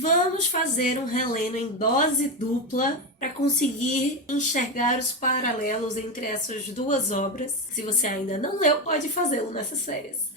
Vamos fazer um relendo em dose dupla para conseguir enxergar os paralelos entre essas duas obras. Se você ainda não leu, pode fazê-lo nessas férias.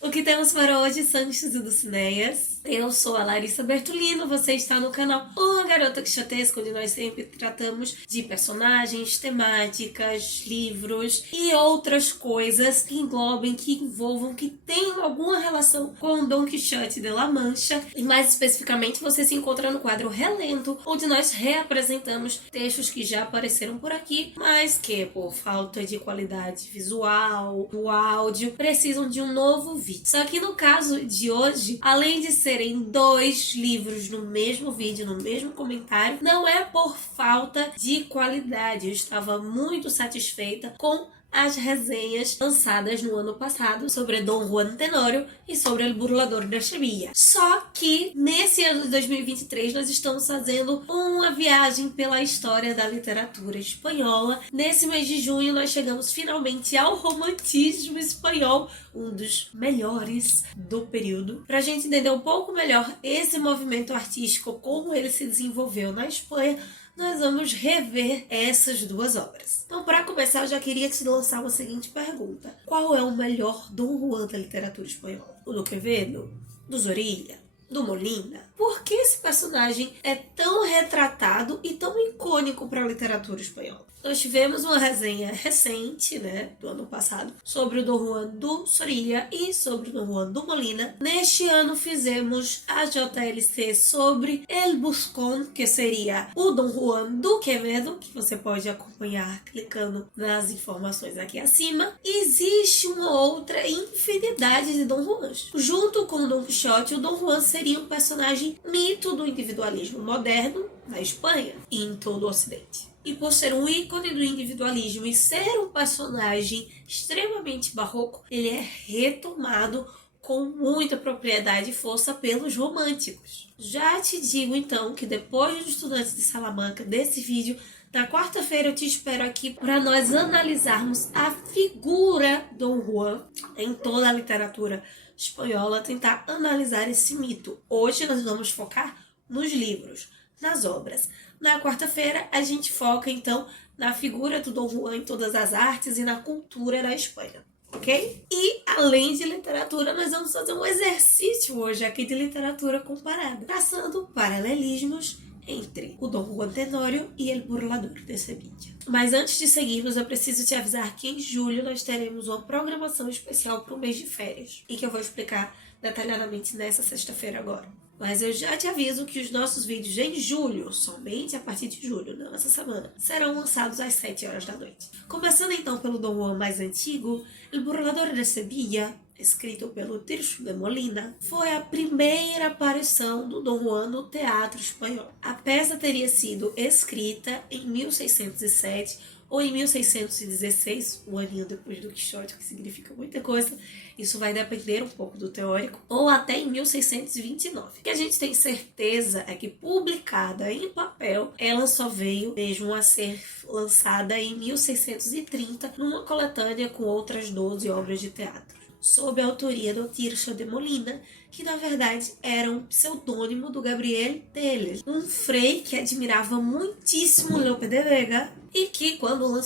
O que temos para hoje, Sanches e Dulcinéias? Eu sou a Larissa Bertolino, você está no canal Uma Garota Quixotesca, onde nós sempre tratamos de personagens, temáticas, livros e outras coisas que englobem, que envolvam, que tenham alguma relação com Dom Quixote de La Mancha. E mais especificamente, você se encontra no quadro Relento, onde nós reapresentamos textos que já apareceram por aqui, mas que, por falta de qualidade visual, do áudio, precisam de um novo vídeo. Só que no caso de hoje, além de serem 2 livros no mesmo vídeo, no mesmo comentário, não é por falta de qualidade. Eu estava muito satisfeita com as resenhas lançadas no ano passado sobre Dom Juan Tenório e sobre El Burlador de Sevilla. Só que nesse ano de 2023 nós estamos fazendo uma viagem pela história da literatura espanhola. Nesse mês de junho nós chegamos finalmente ao romantismo espanhol, um dos melhores do período. Para a gente entender um pouco melhor esse movimento artístico, como ele se desenvolveu na Espanha, nós vamos rever essas 2 obras. Então, para começar, eu já queria te lançar uma seguinte pergunta. Qual é o melhor Dom Juan da literatura espanhola? O do Quevedo? Do Zorrilla? Do Molina? Por que esse personagem é tão retratado e tão icônico para a literatura espanhola? Nós tivemos uma resenha recente, do ano passado, sobre o Dom Juan do Zorrilla e sobre o Dom Juan do Molina. Neste ano fizemos a JLC sobre El Buscón, que seria o Dom Juan do Quevedo, que você pode acompanhar clicando nas informações aqui acima. Existe uma outra infinidade de Dom Juans. Junto com o Dom Quixote, o Dom Juan seria um personagem mito do individualismo moderno na Espanha e em todo o Ocidente. E por ser um ícone do individualismo e ser um personagem extremamente barroco, ele é retomado com muita propriedade e força pelos românticos. Já te digo então que depois dos Estudantes de Salamanca desse vídeo, na quarta-feira eu te espero aqui para nós analisarmos a figura Dom Juan em toda a literatura espanhola, tentar analisar esse mito. Hoje nós vamos focar nos livros, nas obras. Na quarta-feira a gente foca então na figura do Dom Juan em todas as artes e na cultura da Espanha, ok? E além de literatura, nós vamos fazer um exercício hoje aqui de literatura comparada, traçando paralelismos entre o Dom Juan Tenório e El Burlador de Sevilla. Mas antes de seguirmos, eu preciso te avisar que em julho nós teremos uma programação especial para o mês de férias e que eu vou explicar detalhadamente nessa sexta-feira agora. Mas eu já te aviso que os nossos vídeos em julho, somente a partir de julho, não essa semana, serão lançados às 7 horas da noite. Começando então pelo Dom Juan mais antigo, El Burlador de Sevilla, escrito pelo Tirso de Molina, foi a primeira aparição do Dom Juan no teatro espanhol. A peça teria sido escrita em 1607 ou em 1616, um aninho depois do Quixote, que significa muita coisa. Isso vai depender um pouco do teórico, ou até em 1629. O que a gente tem certeza é que, publicada em papel, ela só veio mesmo a ser lançada em 1630, numa coletânea com outras 12 obras de teatro, sob a autoria do Tirso de Molina, que na verdade era um pseudônimo do Gabriel Telles, um frei que admirava muitíssimo Lope de Vega e que quando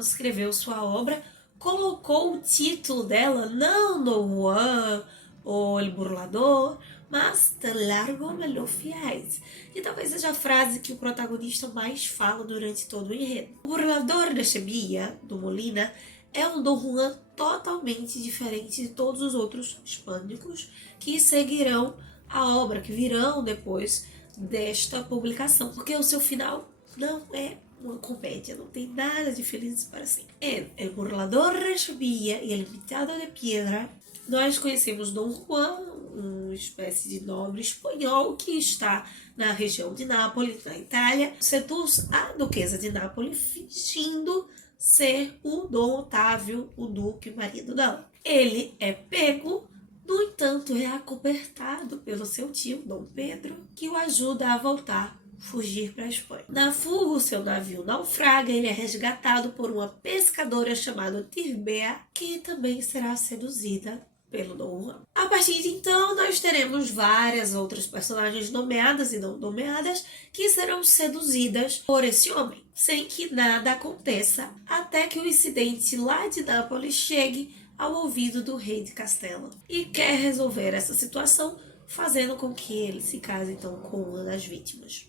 escreveu sua obra, colocou o título dela não Dom Juan ou El Burlador, mas Tan largo me lo fiáis, que talvez seja a frase que o protagonista mais fala durante todo o enredo. O Burlador de Sevilla, do Molina, é um Dom Juan totalmente diferente de todos os outros hispânicos que seguirão a obra, que virão depois desta publicação, porque o seu final não é uma comédia, não tem nada de felizes para sempre. Em El Burlador de Sevilla e El Invitado de Piedra, nós conhecemos Dom Juan, uma espécie de nobre espanhol que está na região de Nápoles, na Itália, seduz a duquesa de Nápoles, fingindo ser o Dom Otávio, o duque marido dela. Ele é pego, no entanto é acobertado pelo seu tio, Dom Pedro, que o ajuda a voltar, fugir para a Espanha. Na fuga, o seu navio naufraga, ele é resgatado por uma pescadora chamada Tirbea, que também será seduzida pelo Dom Juan. A partir de então, nós teremos várias outras personagens nomeadas e não nomeadas que serão seduzidas por esse homem, sem que nada aconteça, até que o incidente lá de Nápoles chegue ao ouvido do rei de Castelo e quer resolver essa situação, fazendo com que ele se case então com uma das vítimas.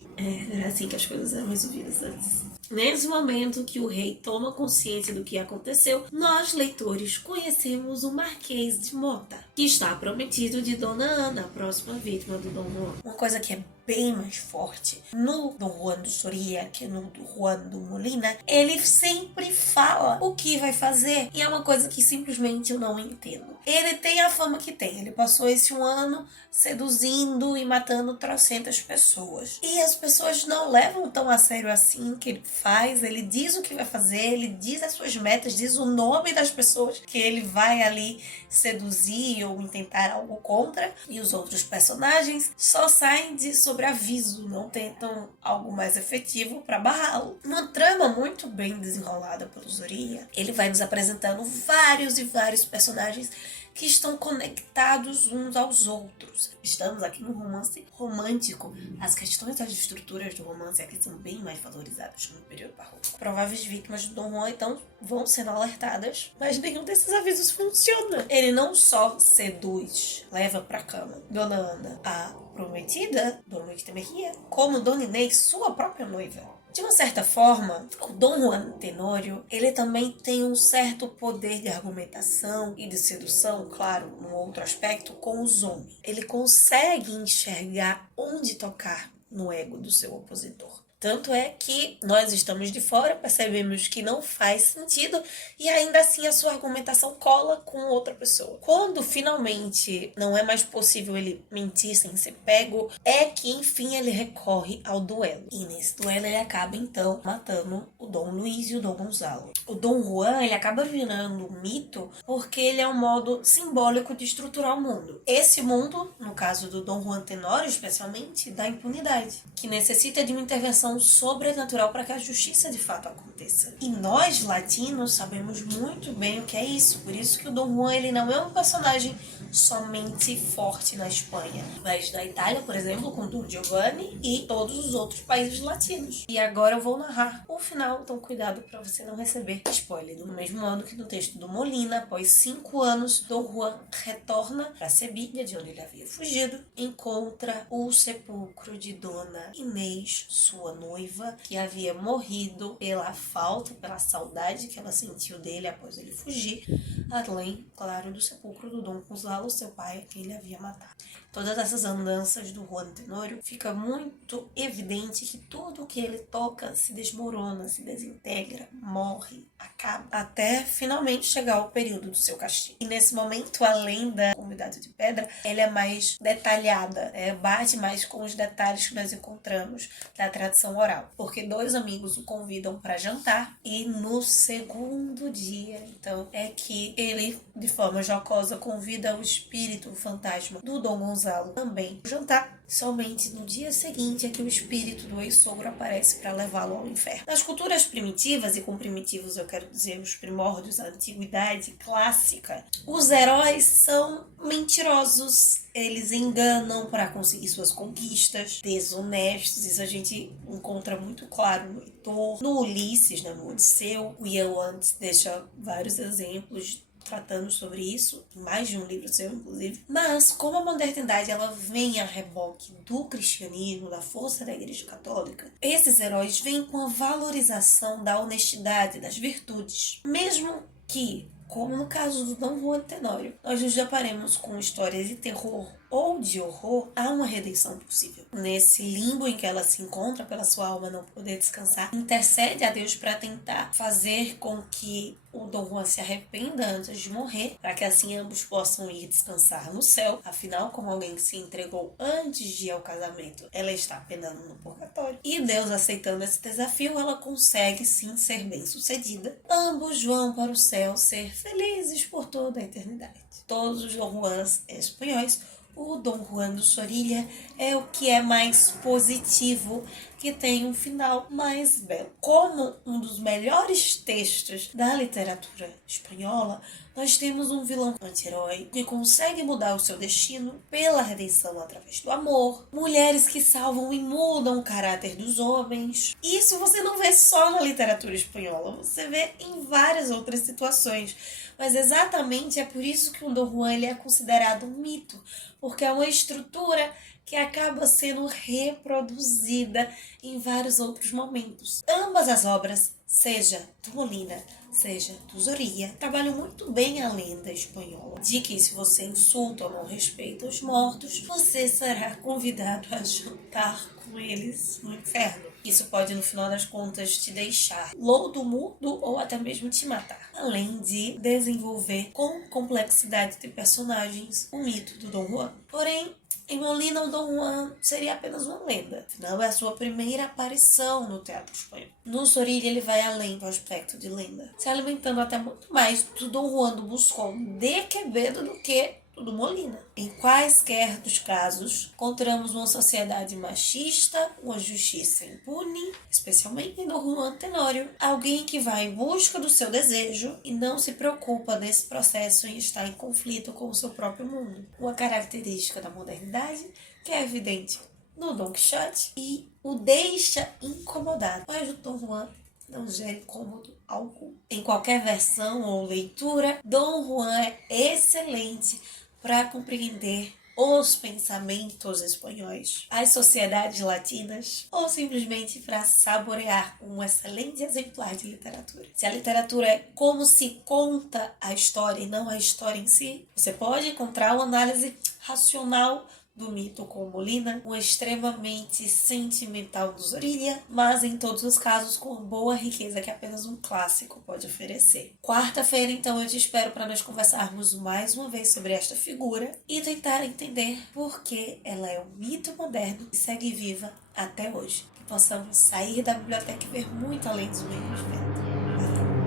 Era assim que as coisas eram resolvidas antes. Nesse momento que o rei toma consciência do que aconteceu, nós, leitores, conhecemos o Marquês de Mota, que está prometido de Dona Ana, a próxima vítima do Dom Juan. Uma coisa que é bem mais forte no Dom Juan do Soria que no Dom Juan do Molina, ele sempre fala o que vai fazer e é uma coisa que simplesmente eu não entendo. Ele tem a fama que tem, ele passou esse ano seduzindo e matando trocentas pessoas. E as pessoas não levam tão a sério assim o que ele faz, ele diz o que vai fazer, ele diz as suas metas, diz o nome das pessoas que ele vai ali seduzir ou intentar algo contra, e os outros personagens só saem de sobreaviso, não tentam algo mais efetivo para barrá-lo. Uma trama muito bem desenrolada pelo Zoria, ele vai nos apresentando vários e vários personagens que estão conectados uns aos outros. Estamos aqui no romance romântico. As questões das estruturas do romance aqui são bem mais valorizadas no período barroco. Prováveis vítimas do Dom Juan, então, vão sendo alertadas, mas nenhum desses avisos funciona. Ele não só seduz, leva pra cama Dona Ana, a prometida, Dona Luís Temerria, como Dona Inês, sua própria noiva. De uma certa forma, o Dom Juan Tenório, ele também tem um certo poder de argumentação e de sedução, claro, num outro aspecto, com os homens. Ele consegue enxergar onde tocar no ego do seu opositor. Tanto é que nós estamos de fora, percebemos que não faz sentido e ainda assim a sua argumentação cola com outra pessoa. Quando finalmente não é mais possível ele mentir sem ser pego, é que enfim ele recorre ao duelo. E nesse duelo ele acaba então matando o Dom Luís e o Dom Gonzalo. O Dom Juan ele acaba virando um mito porque ele é um modo simbólico de estruturar o mundo. Esse mundo, no caso do Dom Juan Tenório especialmente, da impunidade, que necessita de uma intervenção sobrenatural para que a justiça de fato aconteça. E nós, latinos, sabemos muito bem o que é isso. Por isso que o Dom Juan ele não é um personagem somente forte na Espanha, mas na Itália, por exemplo, com Dom Giovanni e todos os outros países latinos. E agora eu vou narrar o final, então cuidado para você não receber spoiler. Do mesmo modo que no texto do Molina, após 5 anos, Dom Juan retorna para Sevilha, de onde ele havia fugido, encontra o sepulcro de Dona Inês, sua noiva, que havia morrido pela falta, pela saudade que ela sentiu dele após ele fugir, além, claro, do sepulcro do Dom Gonzalo, seu pai, que ele havia matado. Todas essas andanças do Juan Tenório, fica muito evidente que tudo que ele toca se desmorona, se desintegra, morre, acaba, até finalmente chegar ao período do seu castigo. E nesse momento, além da Comunidade de Pedra, ela é mais detalhada, bate mais com os detalhes que nós encontramos da tradição oral, porque 2 amigos o convidam para jantar e no segundo dia, então, é que ele, de forma jocosa, convida o espírito, o fantasma do Dom Gonzalo também para jantar. Somente no dia seguinte é que o espírito do ex-sogro aparece para levá-lo ao inferno. Nas culturas primitivas, e com primitivos eu quero dizer os primórdios, a antiguidade clássica, os heróis são mentirosos, eles enganam para conseguir suas conquistas, desonestos. Isso a gente encontra muito claro no Heitor, no Ulisses, no Odisseu. O Ioannis deixa vários exemplos tratando sobre isso, em mais de um livro seu, inclusive. Mas, como a modernidade ela vem a reboque do cristianismo, da força da Igreja Católica, esses heróis vêm com a valorização da honestidade, das virtudes. Mesmo que, como no caso do Dom Juan Tenório, nós nos deparemos com histórias de terror ou de horror, há uma redenção possível. Nesse limbo em que ela se encontra, pela sua alma não poder descansar, intercede a Deus para tentar fazer com que o Dom Juan se arrependa antes de morrer, para que assim ambos possam ir descansar no céu. Afinal, como alguém que se entregou antes de ir ao casamento, ela está penando no purgatório. E Deus, aceitando esse desafio, ela consegue sim ser bem-sucedida. Ambos vão para o céu ser felizes por toda a eternidade. Todos os Dom Juans espanhóis, o Dom Juan do Soria é o que é mais positivo que tem um final mais belo. Como um dos melhores textos da literatura espanhola, nós temos um vilão anti-herói que consegue mudar o seu destino pela redenção através do amor. Mulheres que salvam e mudam o caráter dos homens. Isso você não vê só na literatura espanhola, você vê em várias outras situações. Mas exatamente é por isso que o Dom Juan ele é considerado um mito, porque é uma estrutura que acaba sendo reproduzida em vários outros momentos. Ambas as obras, seja do Molina, seja do Zorrilla, trabalham muito bem a lenda espanhola de que se você insulta ou não respeita os mortos, você será convidado a jantar com eles no inferno. Isso pode, no final das contas, te deixar louco, mudo ou até mesmo te matar. Além de desenvolver com complexidade de personagens o mito do Dom Juan. Porém, em Molina, o Dom Juan seria apenas uma lenda. Afinal, é a sua primeira aparição no teatro espanhol. No Zorrilla, ele vai além do aspecto de lenda, se alimentando até muito mais do Dom Juan do Buscón de Quevedo do que do Molina. Em quaisquer dos casos, encontramos uma sociedade machista, uma justiça impune, especialmente no Juan Tenório, alguém que vai em busca do seu desejo e não se preocupa nesse processo em estar em conflito com o seu próprio mundo. Uma característica da modernidade que é evidente no Dom Quixote e o deixa incomodado, mas o Dom Juan não gera incômodo algum. Em qualquer versão ou leitura, Dom Juan é excelente para compreender os pensamentos espanhóis, as sociedades latinas, ou simplesmente para saborear um excelente exemplar de literatura. Se a literatura é como se conta a história e não a história em si, você pode encontrar uma análise racional do mito com Molina, uma extremamente sentimental do Zorrilla, mas em todos os casos com uma boa riqueza que apenas um clássico pode oferecer. Quarta-feira, então, eu te espero para nós conversarmos mais uma vez sobre esta figura e tentar entender por que ela é um mito moderno e segue viva até hoje. Que possamos sair da biblioteca e ver muito além dos meios de venda.